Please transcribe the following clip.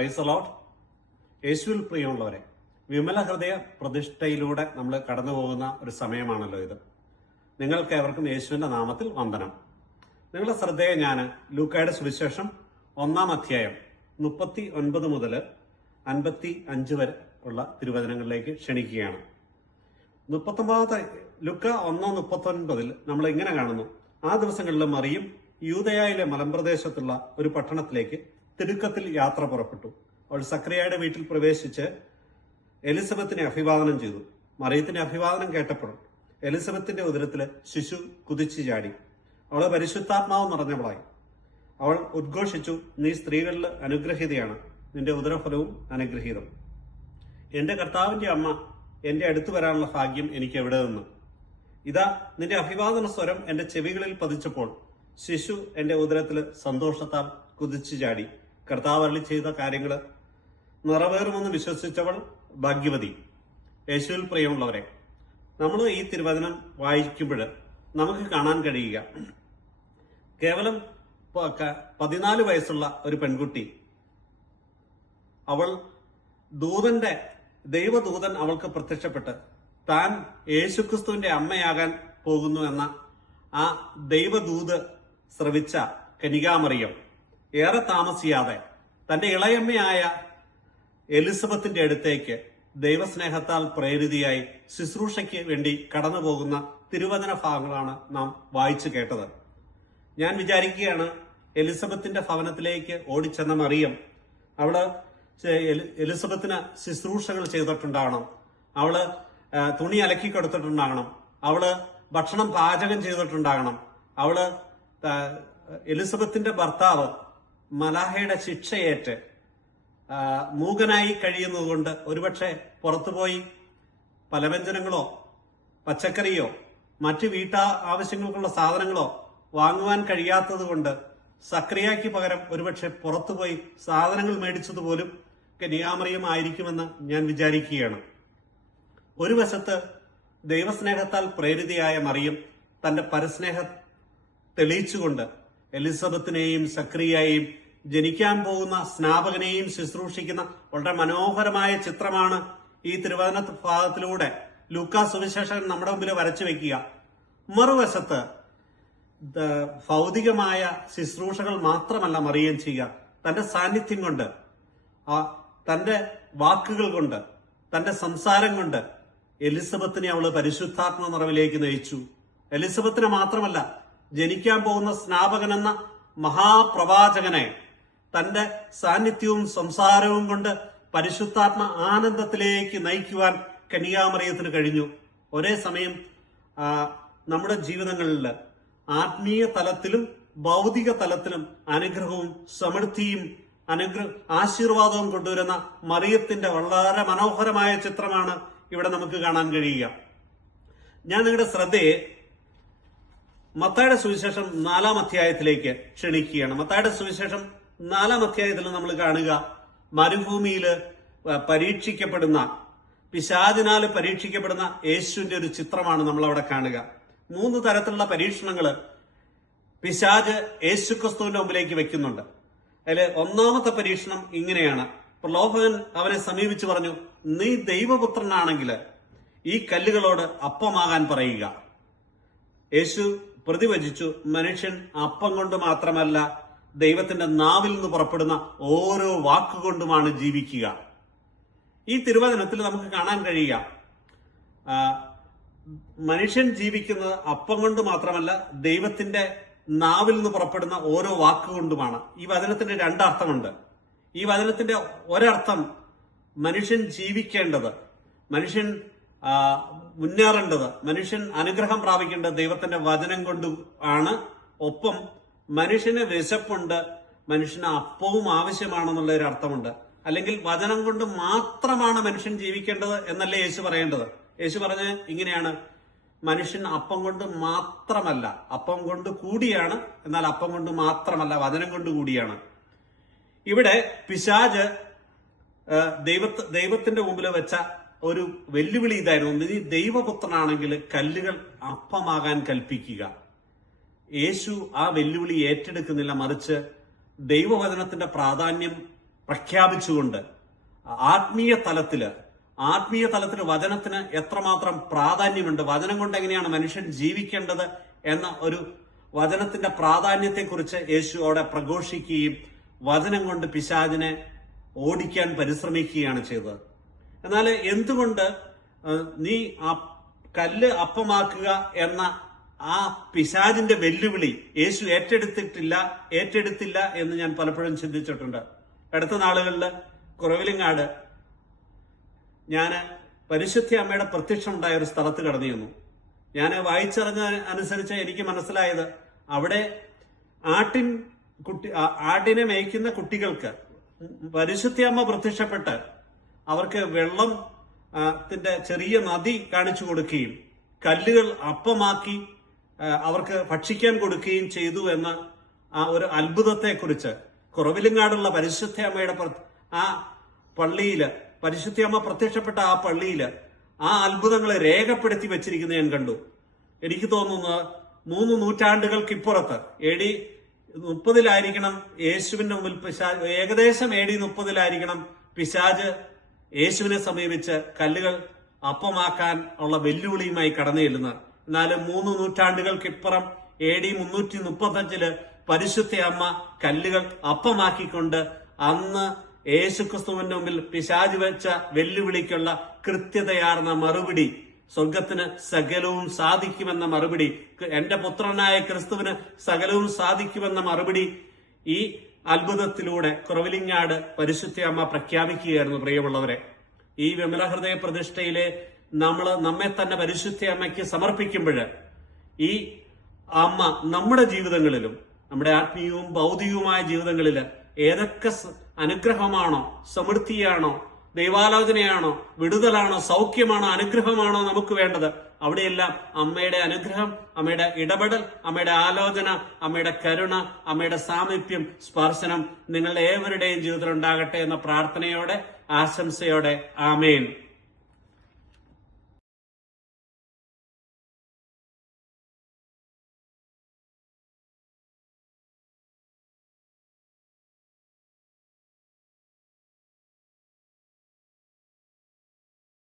Price യേശുവിൽ പ്രിയമുള്ളവരെ വിമല ഹൃദയ പ്രതിഷ്ഠയിലൂടെ നമ്മൾ കടന്നു പോകുന്ന ഒരു സമയമാണല്ലോ ഇത്. നിങ്ങൾക്ക് ഏവർക്കും യേശുവിന്റെ നാമത്തിൽ വന്ദനം. നിങ്ങളുടെ ശ്രദ്ധയെ ഞാൻ ലൂക്കായുടെ സുവിശേഷം ഒന്നാം അധ്യായം മുപ്പത്തി ഒൻപത് മുതൽ അൻപത്തി അഞ്ച് വരെ ഉള്ള തിരുവചനങ്ങളിലേക്ക് ക്ഷണിക്കുകയാണ്. മുപ്പത്തൊമ്പതാമത്തെ ലുക്ക ഒന്നോ മുപ്പത്തൊൻപതിൽ നമ്മൾ ഇങ്ങനെ കാണുന്നു. ആ ദിവസങ്ങളിൽ മറിയും യൂതയായിലെ മലമ്പ്രദേശത്തുള്ള ഒരു പട്ടണത്തിലേക്ക് തിടുക്കത്തിൽ യാത്ര പുറപ്പെട്ടു. അവൾ സക്രിയയുടെ വീട്ടിൽ പ്രവേശിച്ച് എലിസബത്തിനെ അഭിവാദനം ചെയ്തു. മറിയത്തിന്റെ അഭിവാദനം കേട്ടപ്പോൾ എലിസബത്തിന്റെ ഉദരത്തിൽ ശിശു കുതിച്ചു ചാടി. അവൾ പരിശുദ്ധാത്മാവ് നിറഞ്ഞവളായി. അവൾ ഉദ്ഘോഷിച്ചു നീ സ്ത്രീകളിൽ അനുഗ്രഹീതയാണ്. നിന്റെ ഉദരഫലവും അനുഗ്രഹീതം. എന്റെ കർത്താവിന്റെ അമ്മ എന്റെ അടുത്തു വരാനുള്ള ഭാഗ്യം എനിക്ക് എവിടെ നിന്ന്? ഇതാ നിന്റെ അഭിവാദന സ്വരം എന്റെ ചെവികളിൽ പതിച്ചപ്പോൾ ശിശു എന്റെ ഉദരത്തിൽ സന്തോഷത്താൽ കുതിച്ചു ചാടി. കർത്താവ് അരളി ചെയ്ത കാര്യങ്ങൾ നിറവേറുമെന്ന് വിശ്വസിച്ചവൾ ഭാഗ്യവതി. യേശുവിൽ പ്രിയമുള്ളവരെ നമ്മൾ ഈ തിരുവചനം വായിക്കുമ്പോൾ നമുക്ക് കാണാൻ കഴിയുക. കേവലം പതിനാല് വയസ്സുള്ള ഒരു പെൺകുട്ടി അവൾ ദൂതന്റെ ദൈവദൂതൻ അവൾക്ക് പ്രത്യക്ഷപ്പെട്ട് താൻ യേശുക്രിസ്തുവിന്റെ അമ്മയാകാൻ പോകുന്നു എന്ന ആ ദൈവദൂത് ശ്രവിച്ച കനികാമറിയം ഏറെ താമസിയാതെ തന്റെ ഇളയമ്മയായ എലിസബത്തിന്റെ അടുത്തേക്ക് ദൈവസ്നേഹത്താൽ പ്രേരിതയായി ശുശ്രൂഷയ്ക്ക് വേണ്ടി കടന്നു പോകുന്ന തിരുവചന ഭാഗങ്ങളാണ് നാം വായിച്ചു കേട്ടത്. ഞാൻ വിചാരിക്കുകയാണ് എലിസബത്തിന്റെ ഭവനത്തിലേക്ക് ഓടിച്ചെന്ന മറിയം അവൾ എലിസബത്തിന് ശുശ്രൂഷകൾ ചെയ്തിട്ടുണ്ടാകണം. അവൾ തുണി അലക്കി കൊടുത്തിട്ടുണ്ടാകണം. അവൾ ഭക്ഷണം പാചകം ചെയ്തിട്ടുണ്ടാകണം. അവൾ എലിസബത്തിന്റെ ഭർത്താവ് മലാഹയുടെ ശിക്ഷയേറ്റ് മൂകനായി കഴിയുന്നതുകൊണ്ട് ഒരുപക്ഷെ പുറത്തുപോയി പലവ്യഞ്ജനങ്ങളോ പച്ചക്കറിയോ മറ്റ് വീട്ടാ ആവശ്യങ്ങൾക്കുള്ള സാധനങ്ങളോ വാങ്ങുവാൻ കഴിയാത്തത് കൊണ്ട് സക്രിയയ്ക്ക് പകരം ഒരുപക്ഷെ പുറത്തുപോയി സാധനങ്ങൾ മേടിച്ചതുപോലും കന്യാമറിയം ആയിരിക്കുമെന്ന് ഞാൻ വിചാരിക്കുകയാണ്. ഒരു വശത്ത് ദൈവസ്നേഹത്താൽ പ്രേരിതയായ മറിയം തന്റെ പരസ്നേഹ തെളിയിച്ചുകൊണ്ട് എലിസബത്തിനെയും സക്രിയയെയും ജനിക്കാൻ പോകുന്ന സ്നാപകനെയും ശുശ്രൂഷിക്കുന്ന വളരെ മനോഹരമായ ചിത്രമാണ് ഈ തിരുവചന ഭാഗത്തിലൂടെ ലൂക്ക സുവിശേഷൻ നമ്മുടെ മുമ്പിൽ വരച്ചു വെക്കുക. മറുവശത്ത് ഭൗതികമായ ശുശ്രൂഷകൾ മാത്രമല്ല മറിയുകയും ചെയ്യുക. തന്റെ സാന്നിധ്യം കൊണ്ട് ആ തന്റെ വാക്കുകൾ കൊണ്ട് തന്റെ സംസാരം കൊണ്ട് എലിസബത്തിനെ അവൾ പരിശുദ്ധാത്മ നിറവിലേക്ക് നയിച്ചു. എലിസബത്തിനെ മാത്രമല്ല ജനിക്കാൻ പോകുന്ന സ്നാപകൻ എന്ന മഹാപ്രവാചകനെ തന്റെ സാന്നിധ്യവും സംസാരവും കൊണ്ട് പരിശുദ്ധാത്മ ആനന്ദത്തിലേക്ക് നയിക്കുവാൻ കന്യാമറിയത്തിന് കഴിഞ്ഞു. ഒരേ സമയം നമ്മുടെ ജീവിതങ്ങളിൽ ആത്മീയ തലത്തിലും ഭൗതിക തലത്തിലും അനുഗ്രഹവും സമൃദ്ധിയും അനുഗ്രഹ ആശീർവാദവും കൊണ്ടുവരുന്ന മറിയത്തിന്റെ വളരെ മനോഹരമായ ചിത്രമാണ് ഇവിടെ നമുക്ക് കാണാൻ കഴിയുക. ഞാൻ നിങ്ങളുടെ ശ്രദ്ധയെ മത്തായുടെ സുവിശേഷം നാലാം അധ്യായത്തിലേക്ക് ക്ഷണിക്കുകയാണ്. മത്തായുടെ സുവിശേഷം നാലാം അധ്യായത്തിൽ നമ്മൾ കാണുക മരുഭൂമിയിൽ പരീക്ഷിക്കപ്പെടുന്ന പിശാദിനാൽ പരീക്ഷിക്കപ്പെടുന്ന യേശുവിന്റെ ഒരു ചിത്രമാണ് നമ്മൾ അവിടെ കാണുക. മൂന്ന് തരത്തിലുള്ള പരീക്ഷണങ്ങൾ പിശാജ് യേശുക്രിസ്തുവിന്റെ മുമ്പിലേക്ക് വെക്കുന്നുണ്ട്. അതിൽ ഒന്നാമത്തെ പരീക്ഷണം ഇങ്ങനെയാണ്. പ്രലോഭകൻ അവനെ സമീപിച്ചു പറഞ്ഞു നീ ദൈവപുത്രനാണെങ്കിൽ ഈ കല്ലുകളോട് അപ്പമാകാൻ പറയുക. യേശു പ്രതിവചിച്ചു മനുഷ്യൻ അപ്പം കൊണ്ട് മാത്രമല്ല ദൈവത്തിന്റെ നാവിൽ നിന്ന് പുറപ്പെടുന്ന ഓരോ വാക്കുകൊണ്ടുമാണ് ജീവിക്കുക. ഈ തിരുവചനത്തിൽ നമുക്ക് കാണാൻ കഴിയുക. മനുഷ്യൻ ജീവിക്കുന്നത് അപ്പം കൊണ്ട് മാത്രമല്ല ദൈവത്തിന്റെ നാവിൽ നിന്ന് പുറപ്പെടുന്ന ഓരോ വാക്കുകൊണ്ടുമാണ്. ഈ വചനത്തിന്റെ രണ്ടർത്ഥമുണ്ട്. ഈ വചനത്തിന്റെ ഒരർത്ഥം മനുഷ്യൻ ജീവിക്കേണ്ടത് മനുഷ്യൻ മുന്നേറേണ്ടത് മനുഷ്യൻ അനുഗ്രഹം പ്രാപിക്കേണ്ടത് ദൈവത്തിന്റെ വചനം കൊണ്ട് ആണ്. ഒപ്പം മനുഷ്യന് വിശപ്പുണ്ട് മനുഷ്യന് അപ്പവും ആവശ്യമാണെന്നുള്ള ഒരു അർത്ഥമുണ്ട്. അല്ലെങ്കിൽ വചനം കൊണ്ട് മാത്രമാണ് മനുഷ്യൻ ജീവിക്കേണ്ടത് എന്നല്ലേ യേശു പറയേണ്ടത്? യേശു പറഞ്ഞ് ഇങ്ങനെയാണ് മനുഷ്യൻ അപ്പം കൊണ്ട് മാത്രമല്ല അപ്പം കൊണ്ട് കൂടിയാണ് എന്നാൽ അപ്പം കൊണ്ട് മാത്രമല്ല വചനം കൊണ്ട് കൂടിയാണ്. ഇവിടെ പിശാജ് ദൈവത്ത് ദൈവത്തിന്റെ മുമ്പിൽ വെച്ച ഒരു വെല്ലുവിളി ഇതായിരുന്നു. നീ ദൈവപുത്രനാണെങ്കിൽ കല്ലുകൾ അപ്പമാകാൻ കൽപ്പിക്കുക. യേശു ആ വെല്ലുവിളി ഏറ്റെടുക്കുന്നില്ല. മറിച്ച് ദൈവവചനത്തിന്റെ പ്രാധാന്യം പ്രഖ്യാപിച്ചുകൊണ്ട് ആത്മീയ തലത്തിൽ ആത്മീയ തലത്തിൽ വചനത്തിന് എത്രമാത്രം പ്രാധാന്യമുണ്ട് വചനം കൊണ്ട് എങ്ങനെയാണ് മനുഷ്യൻ ജീവിക്കേണ്ടത് എന്ന ഒരു വചനത്തിന്റെ പ്രാധാന്യത്തെക്കുറിച്ച് യേശു അവിടെ പ്രഘോഷിക്കുകയും വചനം കൊണ്ട് പിശാചിനെ ഓടിക്കാൻ പരിശ്രമിക്കുകയാണ് ചെയ്തത്. എന്നാൽ എന്തുകൊണ്ട് നീ ആ കല്ല് അപ്പമാക്കുക എന്ന ആ പിശാജിന്റെ വെല്ലുവിളി യേശു ഏറ്റെടുത്തിട്ടില്ല ഏറ്റെടുത്തില്ല എന്ന് ഞാൻ പലപ്പോഴും ചിന്തിച്ചിട്ടുണ്ട്. അടുത്ത നാളുകളിൽ കുറവിലിങ്ങാട് ഞാൻ പരിശുദ്ധ അമ്മയുടെ പ്രത്യക്ഷം ഉണ്ടായ ഒരു സ്ഥലത്ത് കടന്നു ചെന്നു. ഞാൻ വായിച്ചറിഞ്ഞ അനുസരിച്ച് എനിക്ക് മനസ്സിലായത് അവിടെ ആട്ടിൻ കുട്ടി ആട്ടിനെ മേയ്ക്കുന്ന കുട്ടികൾക്ക് പരിശുദ്ധ അമ്മ പ്രത്യക്ഷപ്പെട്ട് അവർക്ക് വെള്ളം ത്തിന്റെ ചെറിയ നദി കാണിച്ചു കൊടുക്കുകയും കല്ലുകൾ അപ്പമാക്കി അവർക്ക് ഭക്ഷിക്കാൻ കൊടുക്കുകയും ചെയ്തു എന്ന ആ ഒരു അത്ഭുതത്തെക്കുറിച്ച് കുറവിലങ്ങാടുള്ള പരിശുദ്ധ അമ്മയുടെ ആ പള്ളിയിൽ പരിശുദ്ധ അമ്മ പ്രത്യക്ഷപ്പെട്ട ആ പള്ളിയിൽ ആ അത്ഭുതങ്ങളെ രേഖപ്പെടുത്തി വെച്ചിരിക്കുന്നത് ഞാൻ കണ്ടു. എനിക്ക് തോന്നുന്നു മൂന്ന് നൂറ്റാണ്ടുകൾക്കിപ്പുറത്ത് എ ഡി മുപ്പതിലായിരിക്കണം യേശുവിന്റെ മുമ്പിൽ പിശാജ് ഏകദേശം എ ഡി മുപ്പതിലായിരിക്കണം പിശാജ് യേശുവിനെ സമീപിച്ച് കല്ലുകൾ അപ്പമാക്കാൻ ഉള്ള വെല്ലുവിളിയുമായി കടന്നു ചെല്ലുന്നത്. എന്നാൽ മൂന്ന് നൂറ്റാണ്ടുകൾക്കിപ്പുറം എ ഡി മുന്നൂറ്റി മുപ്പത്തഞ്ചിൽ പരിശുദ്ധ അമ്മ കല്ലുകൾ അപ്പമാക്കിക്കൊണ്ട് അന്ന് യേശുക്രിസ്തുവിന്റെ മുമ്പിൽ പിശാജ് വെച്ച വെല്ലുവിളിക്കുള്ള കൃത്യതയാർന്ന മറുപടി സ്വർഗത്തിന് സകലവും സാധിക്കുമെന്ന മറുപടി എന്റെ പുത്രനായ ക്രിസ്തുവിന് സകലവും സാധിക്കുമെന്ന മറുപടി ഈ അത്ഭുതത്തിലൂടെ കുറവിലിങ്ങാട് പരിശുദ്ധ അമ്മ പ്രഖ്യാപിക്കുകയായിരുന്നു പ്രിയമുള്ളവരെ. ഈ വിമല ഹൃദയ പ്രതിഷ്ഠയിലെ നമ്മൾ നമ്മെ തന്നെ പരിശുദ്ധ അമ്മയ്ക്ക് സമർപ്പിക്കുമ്പോൾ ഈ അമ്മ നമ്മുടെ ജീവിതങ്ങളിലും നമ്മുടെ ആത്മീയവും ഭൗതികവുമായ ജീവിതങ്ങളിൽ ഏതൊക്കെ അനുഗ്രഹമാണോ സമൃദ്ധിയാണോ ദൈവാലോചനയാണോ വിടുതലാണോ സൗഖ്യമാണോ അനുഗ്രഹമാണോ നമുക്ക് വേണ്ടത് അവിടെയെല്ലാം അമ്മയുടെ അനുഗ്രഹം അമ്മയുടെ ഇടപെടൽ അമ്മയുടെ ആലോചന അമ്മയുടെ കരുണ അമ്മയുടെ സാമീപ്യം സ്പർശനം നിങ്ങളുടെ ഏവരുടെയും ജീവിതത്തിൽ ഉണ്ടാകട്ടെ എന്ന പ്രാർത്ഥനയോടെ ആശംസയോടെ ആമേൻ.